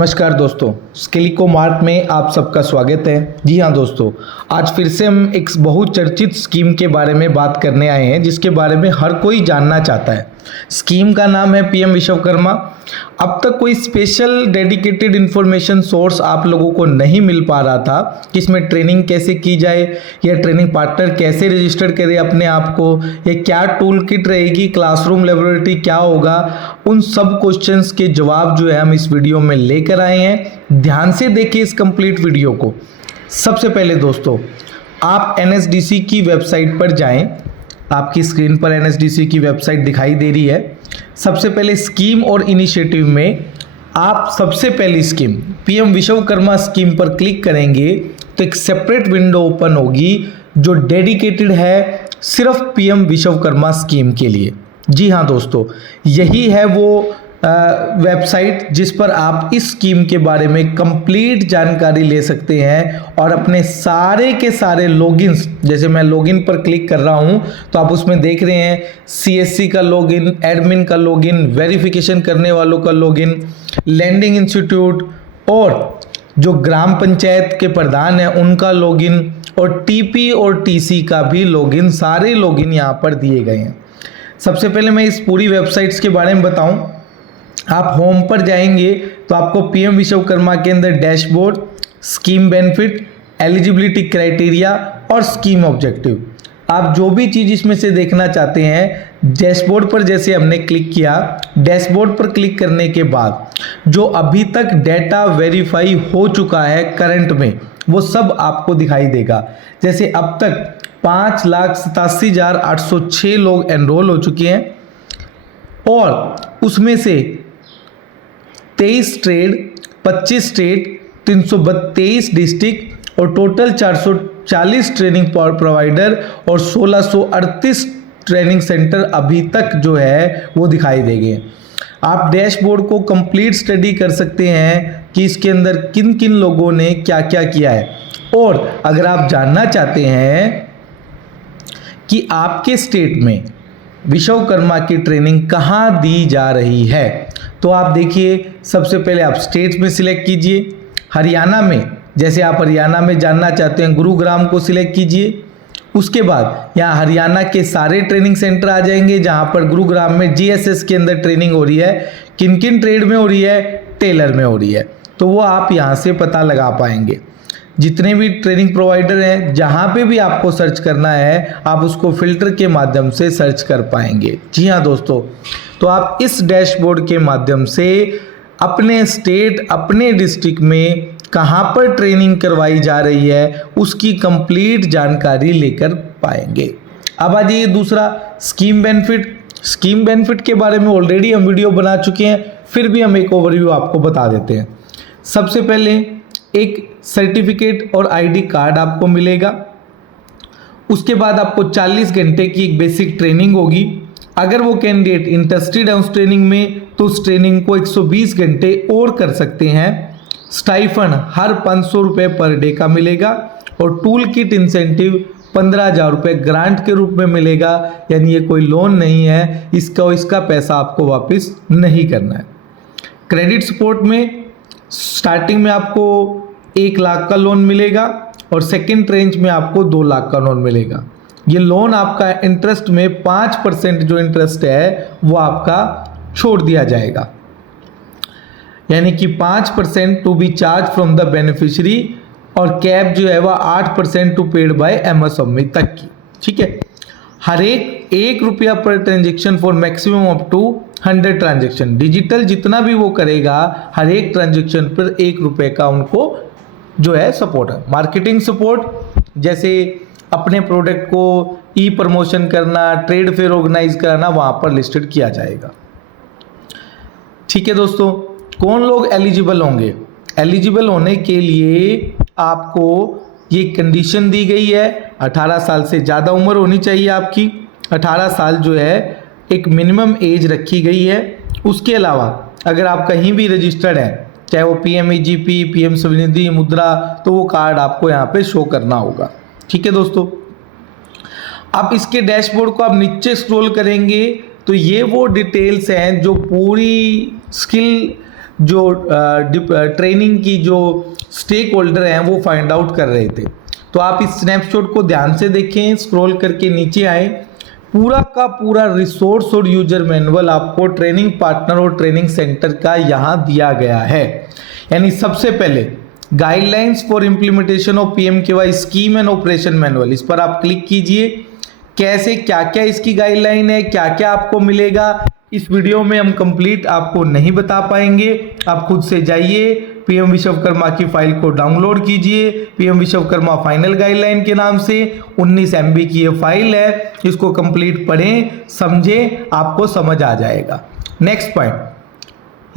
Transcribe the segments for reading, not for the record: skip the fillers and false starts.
नमस्कार दोस्तों, स्किलिको मार्ट में आप सबका स्वागत है। जी हाँ दोस्तों, आज फिर से हम एक बहुत चर्चित स्कीम के बारे में बात करने आए हैं जिसके बारे में हर कोई जानना चाहता है। स्कीम का नाम है पीएम विश्वकर्मा। अब तक कोई स्पेशल डेडिकेटेड इन्फॉर्मेशन सोर्स आप लोगों को नहीं मिल पा रहा था कि इसमें ट्रेनिंग कैसे की जाए या ट्रेनिंग पार्टनर कैसे रजिस्टर करे अपने आप को, या क्या टूल किट रहेगी, क्लासरूम लेबोरेटरी क्या होगा। उन सब क्वेश्चंस के जवाब जो है हम इस वीडियो में लेकर आए हैं। ध्यान से देखिए इस कंप्लीट वीडियो को। सबसे पहले दोस्तों, आप एनएसडीसी की वेबसाइट पर जाएं। आपकी स्क्रीन पर एनएसडीसी की वेबसाइट दिखाई दे रही है। सबसे पहले स्कीम और इनिशिएटिव में आप सबसे पहली स्कीम पीएम विश्वकर्मा स्कीम पर क्लिक करेंगे तो एक सेपरेट विंडो ओपन होगी जो डेडिकेटेड है सिर्फ पीएम विश्वकर्मा स्कीम के लिए। जी हाँ दोस्तों, यही है वो वेबसाइट जिस पर आप इस स्कीम के बारे में कंप्लीट जानकारी ले सकते हैं और अपने सारे के सारे लॉगिन्स, जैसे मैं लॉगिन पर क्लिक कर रहा हूं तो आप उसमें देख रहे हैं सीएससी का लॉगिन, एडमिन का लॉगिन, वेरिफिकेशन करने वालों का लॉगिन, लैंडिंग इंस्टीट्यूट और जो ग्राम पंचायत के प्रधान हैं उनका लॉगिन और टीपी और टीसी का भी लॉगिन, सारे लॉगिन यहाँ पर दिए गए हैं। सबसे पहले मैं इस पूरी वेबसाइट्स के बारे में बताऊं। आप होम पर जाएंगे तो आपको पीएम विश्वकर्मा के अंदर dashboard, scheme benefit, eligibility criteria और स्कीम ऑब्जेक्टिव, आप जो भी चीज़ इसमें से देखना चाहते हैं डैशबोर्ड पर जैसे हमने क्लिक किया, डैशबोर्ड पर क्लिक करने के बाद जो अभी तक डेटा वेरीफाई हो चुका है करंट में वो सब आपको दिखाई देगा। जैसे अब तक 5,87,806 लोग एनरोल हो चुके हैं और उसमें से 23 ट्रेड, 25 स्टेट, 332 डिस्ट्रिक्ट और टोटल 440 ट्रेनिंग प्रोवाइडर और 1638 ट्रेनिंग सेंटर अभी तक जो है वो दिखाई देंगे। आप डैशबोर्ड को कंप्लीट स्टडी कर सकते हैं कि इसके अंदर किन किन लोगों ने क्या क्या किया है। और अगर आप जानना चाहते हैं कि आपके स्टेट में विश्वकर्मा की ट्रेनिंग कहाँ दी जा रही है तो आप देखिए, सबसे पहले आप स्टेट्स में सिलेक्ट कीजिए। हरियाणा में, जैसे आप हरियाणा में जानना चाहते हैं गुरुग्राम को सिलेक्ट कीजिए। उसके बाद यहाँ हरियाणा के सारे ट्रेनिंग सेंटर आ जाएंगे जहाँ पर गुरुग्राम में जीएसएस के अंदर ट्रेनिंग हो रही है। किन किन ट्रेड में हो रही है, टेलर में हो रही है, तो वो आप यहाँ से पता लगा पाएंगे। जितने भी ट्रेनिंग प्रोवाइडर हैं, जहाँ पे भी आपको सर्च करना है आप उसको फिल्टर के माध्यम से सर्च कर पाएंगे। जी हाँ दोस्तों, तो आप इस डैशबोर्ड के माध्यम से अपने स्टेट, अपने डिस्ट्रिक्ट में कहाँ पर ट्रेनिंग करवाई जा रही है उसकी कंप्लीट जानकारी लेकर पाएंगे। अब आ जाइए दूसरा, स्कीम बेनिफिट। स्कीम बेनिफिट के बारे में ऑलरेडी हम वीडियो बना चुके हैं, फिर भी हम एक ओवरव्यू आपको बता देते हैं। सबसे पहले एक सर्टिफिकेट और आईडी कार्ड आपको मिलेगा। उसके बाद आपको 40 घंटे की एक बेसिक ट्रेनिंग होगी। अगर वो कैंडिडेट इंटरेस्टेड है उस ट्रेनिंग में तो उस ट्रेनिंग को 120 घंटे और कर सकते हैं। स्टाइफंड हर 500 रुपये पर डे का मिलेगा और टूल किट इंसेंटिव 15,000 रुपये ग्रांट के रूप में मिलेगा। यानी ये कोई लोन नहीं है, इसका पैसा आपको वापस नहीं करना है। क्रेडिट सपोर्ट में स्टार्टिंग में आपको 1 लाख का लोन मिलेगा और सेकेंड रेंज में आपको 2 लाख का लोन मिलेगा। ये लोन आपका इंटरेस्ट में 5% जो इंटरेस्ट है वो आपका छोड़ दिया जाएगा, यानी कि 5% to be charge from the beneficiary और कैप जो है वह 8% टू पेड बाय एमएसएमई तक की। ठीक है, हर एक ₹1 पर transaction for maximum up to 100 transaction. Digital जितना भी वो करेगा हर एक ट्रांजेक्शन पर ₹1 का उनको जो है सपोर्ट है। मार्केटिंग सपोर्ट, जैसे अपने प्रोडक्ट को ई प्रमोशन करना, ट्रेड फेयर ऑर्गेनाइज कराना, वहाँ पर लिस्टेड किया जाएगा। ठीक है दोस्तों, कौन लोग एलिजिबल होंगे? एलिजिबल होने के लिए आपको ये कंडीशन दी गई है, 18 साल से ज़्यादा उम्र होनी चाहिए आपकी। 18 साल जो है एक मिनिमम एज रखी गई है। उसके अलावा अगर आप कहीं भी रजिस्टर्ड हैं, चाहे वो पीएमईजीपी, पीएम स्वनिधि, मुद्रा, तो वो कार्ड आपको यहाँ पे शो करना होगा। ठीक है दोस्तों, अब इसके डैशबोर्ड को आप नीचे स्क्रॉल करेंगे तो ये वो डिटेल्स हैं जो पूरी स्किल जो ट्रेनिंग की जो स्टेक होल्डर हैं वो फाइंड आउट कर रहे थे। तो आप इस स्नैपशॉट को ध्यान से देखें, स्क्रॉल करके नीचे आए, पूरा का पूरा रिसोर्स और यूजर मैनुअल आपको ट्रेनिंग पार्टनर और ट्रेनिंग सेंटर का यहाँ दिया गया है। यानी सबसे पहले guidelines for implementation of PMKY scheme and operation manual, इस पर आप क्लिक कीजिए। कैसे क्या क्या इसकी गाइडलाइन है, क्या क्या आपको मिलेगा, इस वीडियो में हम कंप्लीट आपको नहीं बता पाएंगे। आप खुद से जाइए, PM विश्वकर्मा की फाइल को डाउनलोड कीजिए। PM विश्वकर्मा फाइनल गाइडलाइन के नाम से 19 MB की ये फाइल है, इसको कंप्लीट पढ़ें, समझें, आपको समझ आ जाएगा। Next point,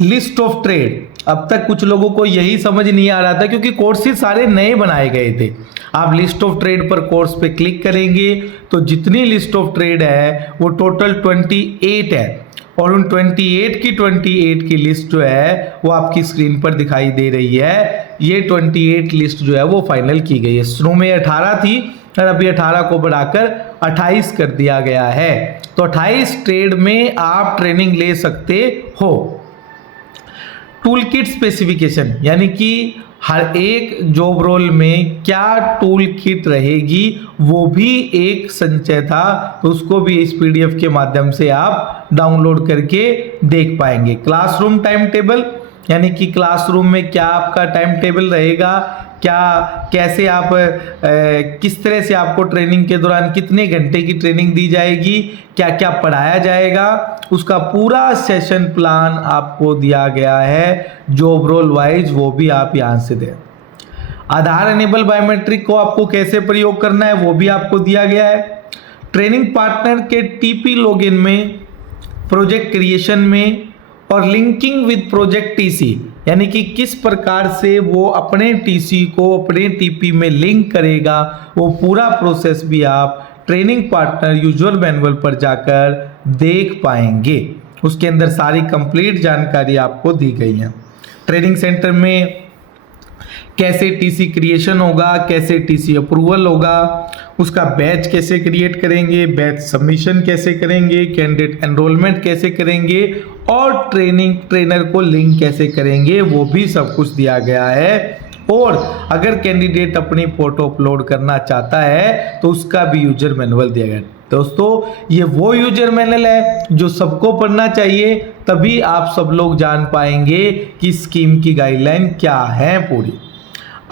list of trade. अब तक कुछ लोगों को यही समझ नहीं आ रहा था क्योंकि कोर्सेज सारे नए बनाए गए थे। आप लिस्ट ऑफ ट्रेड पर कोर्स पे क्लिक करेंगे तो जितनी लिस्ट ऑफ ट्रेड है वो टोटल 28 है, और उन 28 की लिस्ट जो है वो आपकी स्क्रीन पर दिखाई दे रही है। ये 28 लिस्ट जो है वो फाइनल की गई है। शुरू में 18 थी और अभी 18 को बढ़ाकर 28 कर दिया गया है। तो 28 ट्रेड में आप ट्रेनिंग ले सकते हो। टूल किट स्पेसिफिकेशन, यानी कि हर एक जॉब रोल में क्या टूल किट रहेगी वो भी एक संचय था, तो उसको भी इस PDF के माध्यम से आप डाउनलोड करके देख पाएंगे। क्लासरूम टाइम टेबल, यानी कि क्लासरूम में क्या आपका टाइम टेबल रहेगा, क्या कैसे आप किस तरह से आपको ट्रेनिंग के दौरान कितने घंटे की ट्रेनिंग दी जाएगी, क्या क्या पढ़ाया जाएगा, उसका पूरा सेशन प्लान आपको दिया गया है जॉब रोल वाइज, वो भी आप यहाँ से दें। आधार एनेबल बायोमेट्रिक को आपको कैसे प्रयोग करना है वो भी आपको दिया गया है। ट्रेनिंग पार्टनर के TP लॉगिन में, प्रोजेक्ट क्रिएशन में और लिंकिंग विद प्रोजेक्ट TC, यानी कि किस प्रकार से वो अपने TC को अपने TP में लिंक करेगा, वो पूरा प्रोसेस भी आप ट्रेनिंग पार्टनर यूजर मैनुअल पर जाकर देख पाएंगे। उसके अंदर सारी कंप्लीट जानकारी आपको दी गई है। ट्रेनिंग सेंटर में कैसे TC क्रिएशन होगा, कैसे TC अप्रूवल होगा, उसका बैच कैसे क्रिएट करेंगे, बैच सबमिशन कैसे करेंगे, कैंडिडेट एनरोलमेंट कैसे करेंगे और ट्रेनर को लिंक कैसे करेंगे, वो भी सब कुछ दिया गया है। और अगर कैंडिडेट अपनी फोटो अपलोड करना चाहता है तो उसका भी यूजर मैनुअल दिया गया है। दोस्तों, ये वो यूजर मैनुअल है जो सबको पढ़ना चाहिए, तभी आप सब लोग जान पाएंगे कि स्कीम की गाइडलाइन क्या है पूरी।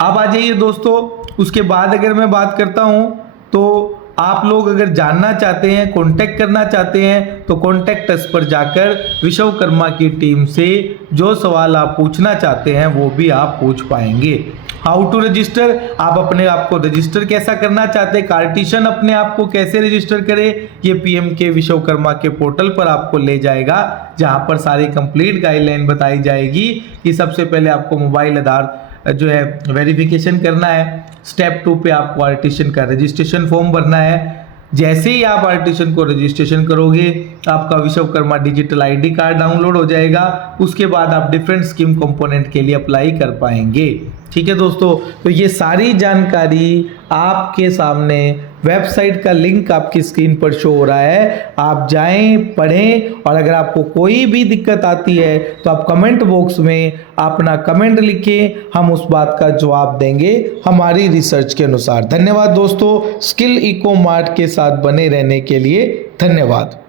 अब आ जाइए दोस्तों, उसके बाद अगर मैं बात करता हूं तो आप लोग अगर जानना चाहते हैं, कांटेक्ट करना चाहते हैं तो कांटेक्ट अस पर जाकर विश्वकर्मा की टीम से जो सवाल आप पूछना चाहते हैं वो भी आप पूछ पाएंगे। हाउ टू रजिस्टर, आप अपने आप को रजिस्टर कैसा करना चाहते हैं, कार्टिशन अपने आप को कैसे रजिस्टर करें, ये PMK विश्वकर्मा के पोर्टल पर आपको ले जाएगा, जहां पर सारी कंप्लीट गाइडलाइन बताई जाएगी कि सबसे पहले आपको मोबाइल आधार जो है वेरिफिकेशन करना है। स्टेप 2 पे आपको आर्टिशन का रजिस्ट्रेशन फॉर्म भरना है। जैसे ही आप आर्टिशन को रजिस्ट्रेशन करोगे आपका Vishwakarma digital ID card download हो जाएगा। उसके बाद आप डिफरेंट स्कीम कंपोनेंट के लिए अप्लाई कर पाएंगे। ठीक है दोस्तों, तो ये सारी जानकारी आपके सामने, वेबसाइट का लिंक आपकी स्क्रीन पर शो हो रहा है, आप जाएं, पढ़ें, और अगर आपको कोई भी दिक्कत आती है तो आप कमेंट बॉक्स में अपना कमेंट लिखें, हम उस बात का जवाब देंगे हमारी रिसर्च के अनुसार। धन्यवाद दोस्तों, स्किल इको मार्ट के साथ बने रहने के लिए धन्यवाद।